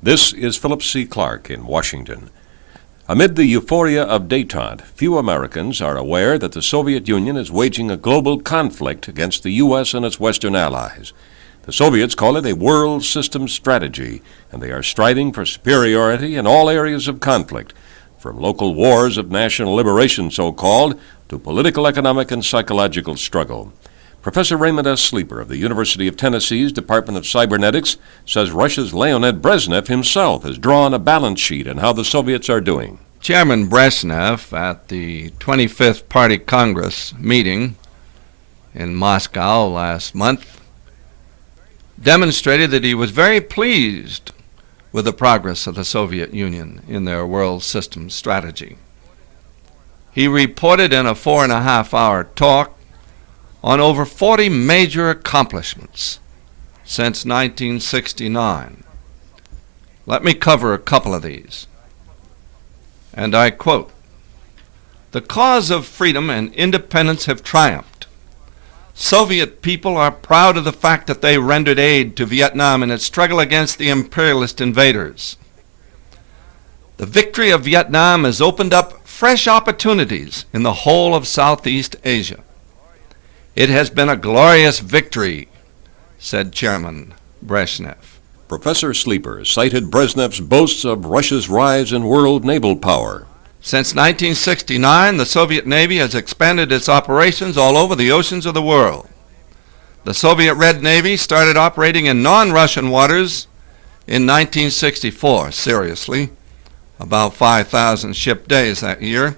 This is Phillip C. Clarke in Washington. Amid the euphoria of détente, few Americans are aware that the Soviet Union is waging a global conflict against the U.S. and its Western allies. The Soviets call it a world system strategy, and they are striving for superiority in all areas of conflict, from local wars of national liberation, so-called, to political, economic, and psychological struggle. Professor Raymond S. Sleeper of the University of Tennessee's Department of Cybernetics says Russia's Leonid Brezhnev himself has drawn a balance sheet on how the Soviets are doing. Chairman Brezhnev, at the 25th Party Congress meeting in Moscow last month, demonstrated that he was very pleased with the progress of the Soviet Union in their world system strategy. He reported in a 4.5-hour talk on over 40 major accomplishments since 1969. Let me cover a couple of these. And I quote, "The cause of freedom and independence have triumphed. Soviet people are proud of the fact that they rendered aid to Vietnam in its struggle against the imperialist invaders. The victory of Vietnam has opened up fresh opportunities in the whole of Southeast Asia. It has been a glorious victory," said Chairman Brezhnev. Professor Sleeper cited Brezhnev's boasts of Russia's rise in world naval power. Since 1969, the Soviet Navy has expanded its operations all over the oceans of the world. The Soviet Red Navy started operating in non-Russian waters in 1964, seriously, about 5,000 ship days that year.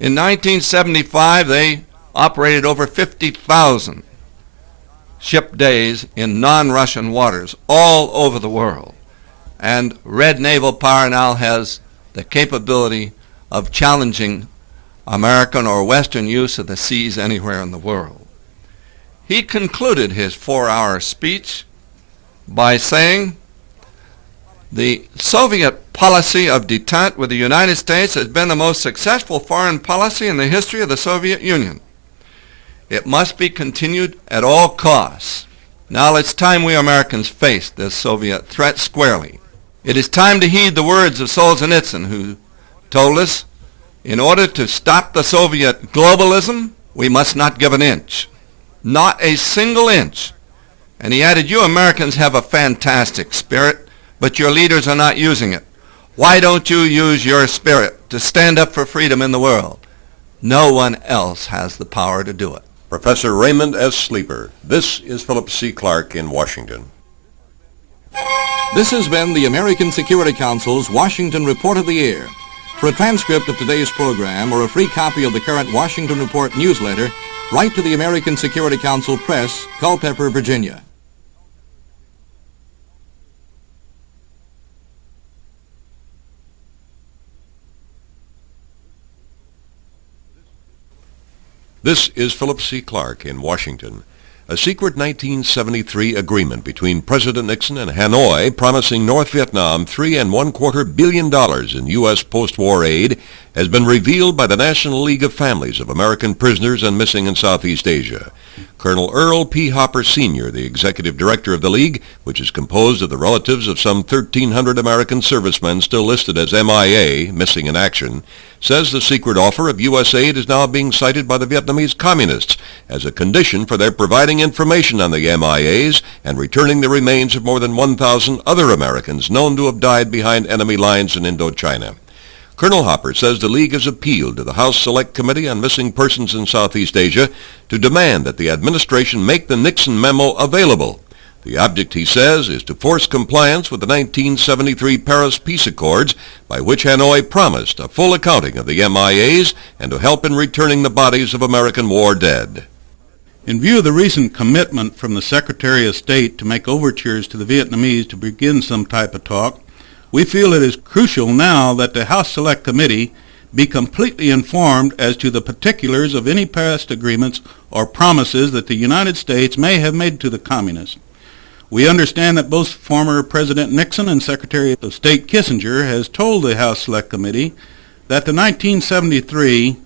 In 1975, they operated over 50,000 ship days in non-Russian waters all over the world. And Red Naval Power now has the capability of challenging American or Western use of the seas anywhere in the world. He concluded his 4-hour speech by saying, "The Soviet policy of detente with the United States has been the most successful foreign policy in the history of the Soviet Union. It must be continued at all costs. Now it's time we Americans face this Soviet threat squarely. It is time to heed the words of Solzhenitsyn, who told us, in order to stop the Soviet globalism, we must not give an inch. Not a single inch." And he added, "You Americans have a fantastic spirit, but your leaders are not using it. Why don't you use your spirit to stand up for freedom in the world? No one else has the power to do it." Professor Raymond S. Sleeper. This is Phillip C. Clarke in Washington. This has been the American Security Council's Washington Report of the Year. For a transcript of today's program or a free copy of the current Washington Report newsletter, write to the American Security Council Press, Culpeper, Virginia. This is Phillip C. Clarke in Washington. A secret 1973 agreement between President Nixon and Hanoi promising North Vietnam $3.25 billion in U.S. post-war aid has been revealed by the National League of Families of American Prisoners and Missing in Southeast Asia. Colonel Earl P. Hopper, Sr., the executive director of the League, which is composed of the relatives of some 1,300 American servicemen still listed as MIA, missing in action, says the secret offer of U.S. aid is now being cited by the Vietnamese communists as a condition for their providing information on the MIAs and returning the remains of more than 1,000 other Americans known to have died behind enemy lines in Indochina. Colonel Hopper says the League has appealed to the House Select Committee on Missing Persons in Southeast Asia to demand that the administration make the Nixon memo available. The object, he says, is to force compliance with the 1973 Paris Peace Accords, by which Hanoi promised a full accounting of the MIAs and to help in returning the bodies of American war dead. In view of the recent commitment from the Secretary of State to make overtures to the Vietnamese to begin some type of talk, we feel it is crucial now that the House Select Committee be completely informed as to the particulars of any past agreements or promises that the United States may have made to the communists. We understand that both former President Nixon and Secretary of State Kissinger has told the House Select Committee that the 1973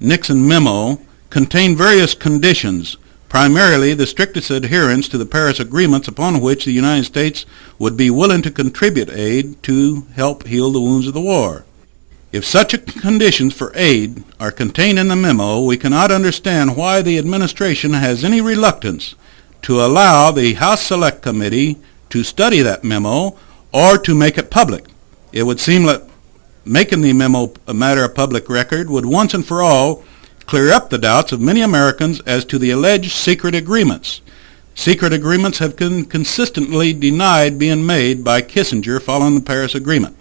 Nixon memo contained various conditions primarily the strictest adherence to the Paris agreements upon which the United States would be willing to contribute aid to help heal the wounds of the war. If such conditions for aid are contained in the memo, we cannot understand why the administration has any reluctance to allow the House Select Committee to study that memo or to make it public. It would seem that making the memo a matter of public record would once and for all clear up the doubts of many Americans as to the alleged secret agreements. Secret agreements have been consistently denied being made by Kissinger following the Paris Agreement.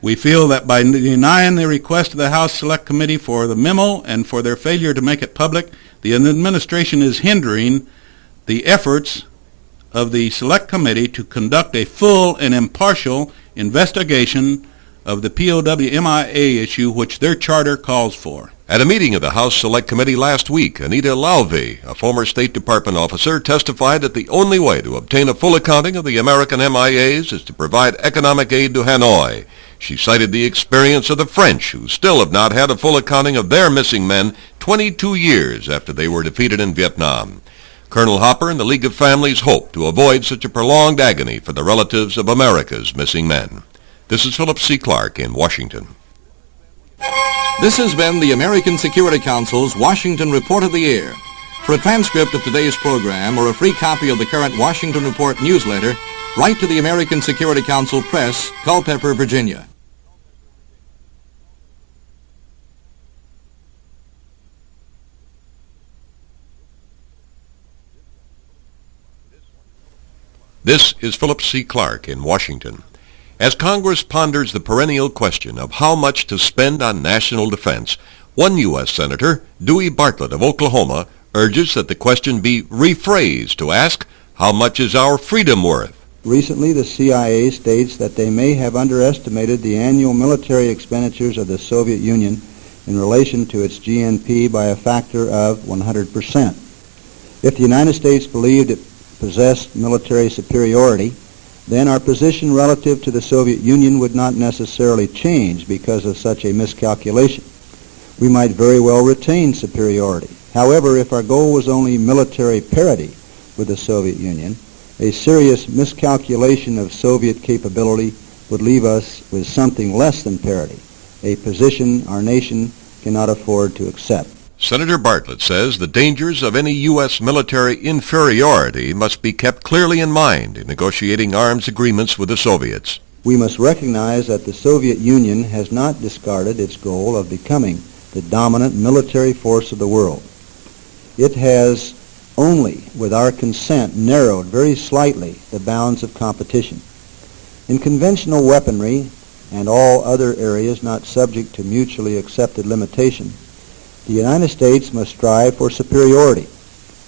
We feel that by denying the request of the House Select Committee for the memo and for their failure to make it public, the administration is hindering the efforts of the Select Committee to conduct a full and impartial investigation of the POW-MIA issue which their charter calls for. At a meeting of the House Select Committee last week, Anita Lalve, a former State Department officer, testified that the only way to obtain a full accounting of the American MIAs is to provide economic aid to Hanoi. She cited the experience of the French, who still have not had a full accounting of their missing men 22 years after they were defeated in Vietnam. Colonel Hopper and the League of Families hope to avoid such a prolonged agony for the relatives of America's missing men. This is Phillip C. Clarke in Washington. This has been the American Security Council's Washington Report of the Year. For a transcript of today's program or a free copy of the current Washington Report newsletter, write to the American Security Council Press, Culpeper, Virginia. This is Phillip C. Clarke in Washington. As Congress ponders the perennial question of how much to spend on national defense, one U.S. Senator, Dewey Bartlett of Oklahoma, urges that the question be rephrased to ask, how much is our freedom worth? Recently, the CIA states that they may have underestimated the annual military expenditures of the Soviet Union in relation to its GNP by a factor of 100%. If the United States believed it possessed military superiority, then our position relative to the Soviet Union would not necessarily change because of such a miscalculation. We might very well retain superiority. However, if our goal was only military parity with the Soviet Union, a serious miscalculation of Soviet capability would leave us with something less than parity, a position our nation cannot afford to accept. Senator Bartlett says the dangers of any U.S. military inferiority must be kept clearly in mind in negotiating arms agreements with the Soviets. We must recognize that the Soviet Union has not discarded its goal of becoming the dominant military force of the world. It has only, with our consent, narrowed very slightly the bounds of competition. In conventional weaponry and all other areas not subject to mutually accepted limitation, the United States must strive for superiority.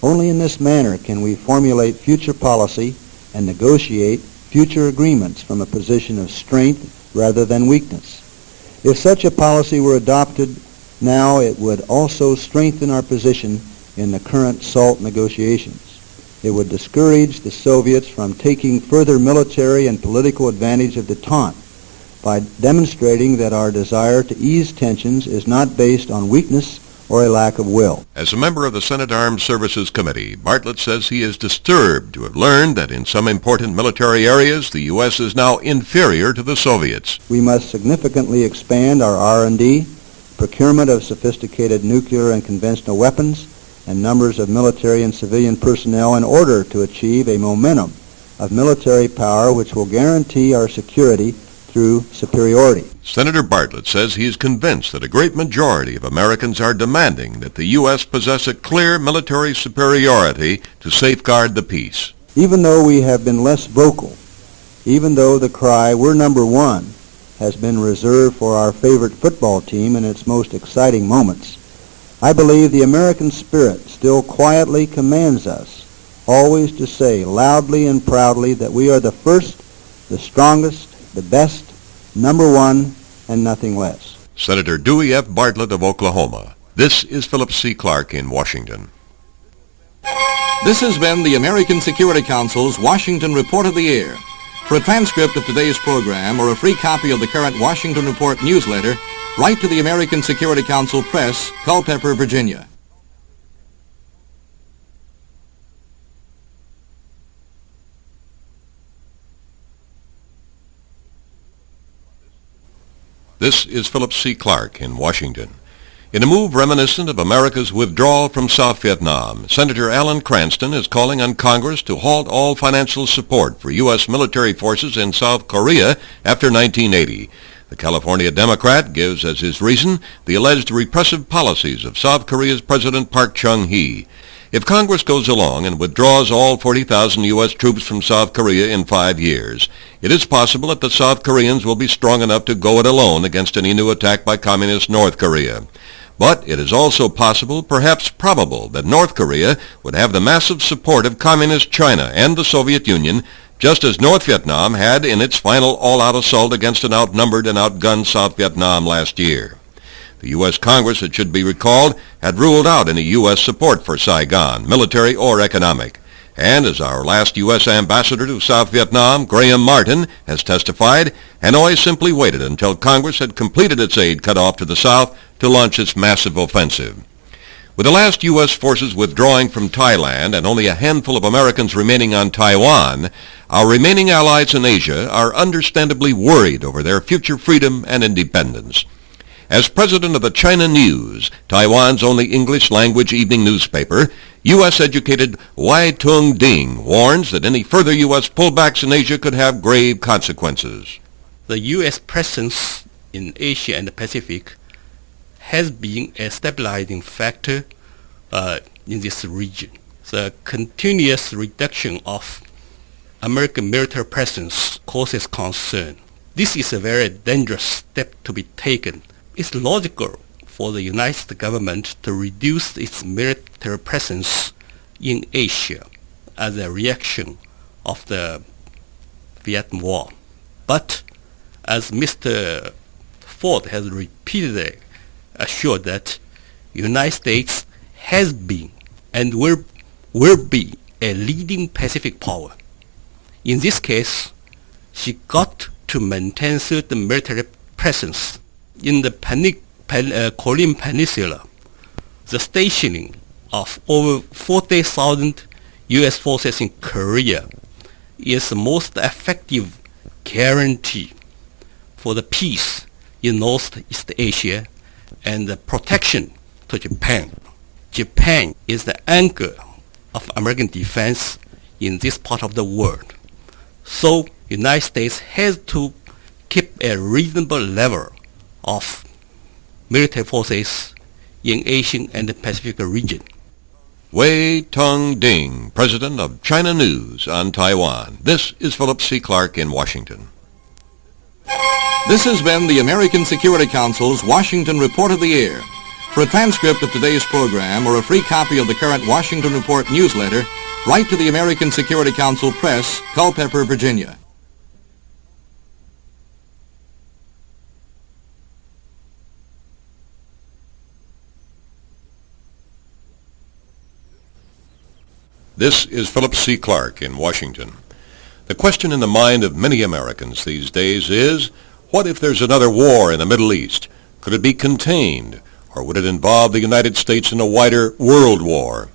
Only in this manner can we formulate future policy and negotiate future agreements from a position of strength rather than weakness. If such a policy were adopted now, it would also strengthen our position in the current SALT negotiations. It would discourage the Soviets from taking further military and political advantage of détente by demonstrating that our desire to ease tensions is not based on weakness or a lack of will. As a member of the Senate Armed Services Committee, Bartlett says he is disturbed to have learned that in some important military areas the U.S. is now inferior to the Soviets. We must significantly expand our R&D, procurement of sophisticated nuclear and conventional weapons, and numbers of military and civilian personnel in order to achieve a momentum of military power which will guarantee our security through superiority. Senator Bartlett says he is convinced that a great majority of Americans are demanding that the U.S. possess a clear military superiority to safeguard the peace. Even though we have been less vocal, even though the cry, "We're number one," has been reserved for our favorite football team in its most exciting moments, I believe the American spirit still quietly commands us always to say loudly and proudly that we are the first, the strongest, the best, number one, and nothing less. Senator Dewey F. Bartlett of Oklahoma. This is Phillip C. Clarke in Washington. This has been the American Security Council's Washington Report of the Year. For a transcript of today's program or a free copy of the current Washington Report newsletter, write to the American Security Council Press, Culpeper, Virginia. This is Phillip C. Clarke in Washington. In a move reminiscent of America's withdrawal from South Vietnam, Senator Alan Cranston is calling on Congress to halt all financial support for U.S. military forces in South Korea after 1980. The California Democrat gives as his reason the alleged repressive policies of South Korea's President Park Chung-hee. If Congress goes along and withdraws all 40,000 U.S. troops from South Korea in 5 years, it is possible that the South Koreans will be strong enough to go it alone against any new attack by Communist North Korea. But it is also possible, perhaps probable, that North Korea would have the massive support of Communist China and the Soviet Union, just as North Vietnam had in its final all-out assault against an outnumbered and outgunned South Vietnam last year. The U.S. Congress, it should be recalled, had ruled out any U.S. support for Saigon, military or economic. And as our last U.S. ambassador to South Vietnam, Graham Martin, has testified, Hanoi simply waited until Congress had completed its aid cutoff to the South to launch its massive offensive. With the last U.S. forces withdrawing from Thailand and only a handful of Americans remaining on Taiwan, our remaining allies in Asia are understandably worried over their future freedom and independence. As president of the China News, Taiwan's only English-language evening newspaper, U.S.-educated We-Tung Ting warns that any further U.S. pullbacks in Asia could have grave consequences. The U.S. presence in Asia and the Pacific has been a stabilizing factor in this region. The continuous reduction of American military presence causes concern. This is a very dangerous step to be taken. It's logical for the United States government to reduce its military presence in Asia as a reaction of the Vietnam War. But as Mr. Ford has repeatedly assured that United States has been and will be a leading Pacific power. In this case, she got to maintain certain military presence in the Korean Peninsula. The stationing of over 40,000 U.S. forces in Korea is the most effective guarantee for the peace in Northeast Asia and the protection to Japan. Japan is the anchor of American defense in this part of the world. So the United States has to keep a reasonable level of military forces in Asian and the Pacific region. We-Tung Ting, president of China News on Taiwan. This is Phillip C. Clarke in Washington. This has been the American Security Council's Washington Report of the Year. For a transcript of today's program or a free copy of the current Washington Report newsletter, write to the American Security Council Press, Culpeper, Virginia. This is Phillip C. Clarke in Washington. The question in the mind of many Americans these days is, what if there's another war in the Middle East? Could it be contained, or would it involve the United States in a wider world war?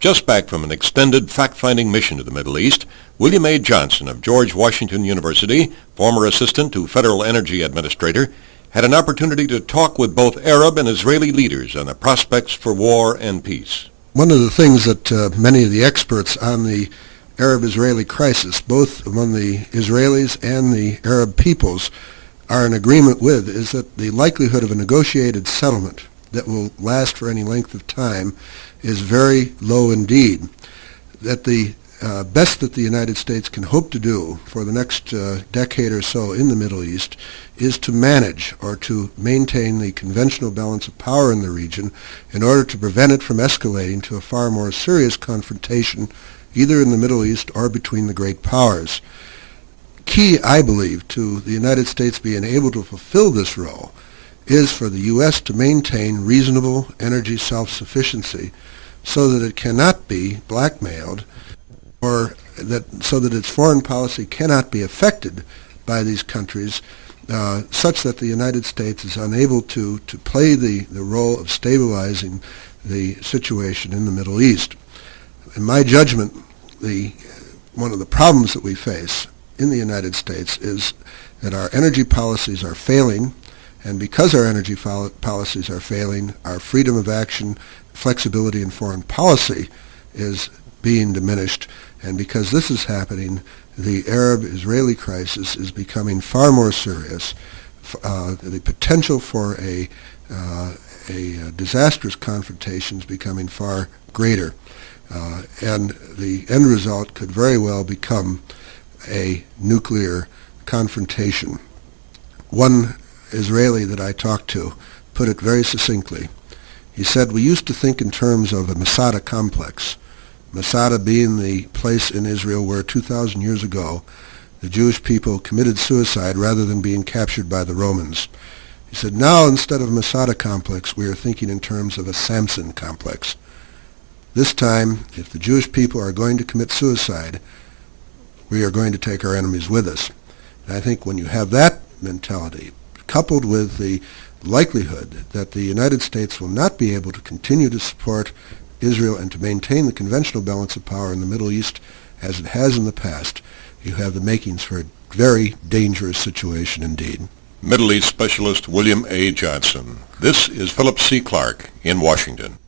Just back from an extended fact-finding mission to the Middle East, William A. Johnson of George Washington University, former assistant to Federal Energy Administrator, had an opportunity to talk with both Arab and Israeli leaders on the prospects for war and peace. One of the things that many of the experts on the Arab-Israeli crisis, both among the Israelis and the Arab peoples, are in agreement with is that the likelihood of a negotiated settlement that will last for any length of time is very low indeed. That the best that the United States can hope to do for the next decade or so in the Middle East is to manage or to maintain the conventional balance of power in the region in order to prevent it from escalating to a far more serious confrontation either in the Middle East or between the great powers. Key, I believe, to the United States being able to fulfill this role is for the U.S. to maintain reasonable energy self-sufficiency so that it cannot be blackmailed or so that its foreign policy cannot be affected by these countries such that the United States is unable to play the role of stabilizing the situation in the Middle East. In my judgment, one of the problems that we face in the United States is that our energy policies are failing And because our energy policies are failing, our freedom of action, flexibility in foreign policy is being diminished. And because this is happening, the Arab-Israeli crisis is becoming far more serious. The potential for a disastrous confrontation is becoming far greater. And the end result could very well become a nuclear confrontation. One Israeli that I talked to put it very succinctly. He said, "We used to think in terms of a Masada complex, Masada being the place in Israel where 2,000 years ago the Jewish people committed suicide rather than being captured by the Romans." He said, "Now instead of a Masada complex, we are thinking in terms of a Samson complex. This time, if the Jewish people are going to commit suicide, we are going to take our enemies with us." And I think when you have that mentality, coupled with the likelihood that the United States will not be able to continue to support Israel and to maintain the conventional balance of power in the Middle East as it has in the past, you have the makings for a very dangerous situation indeed. Middle East Specialist William A. Johnson. This is Phillip C. Clarke in Washington.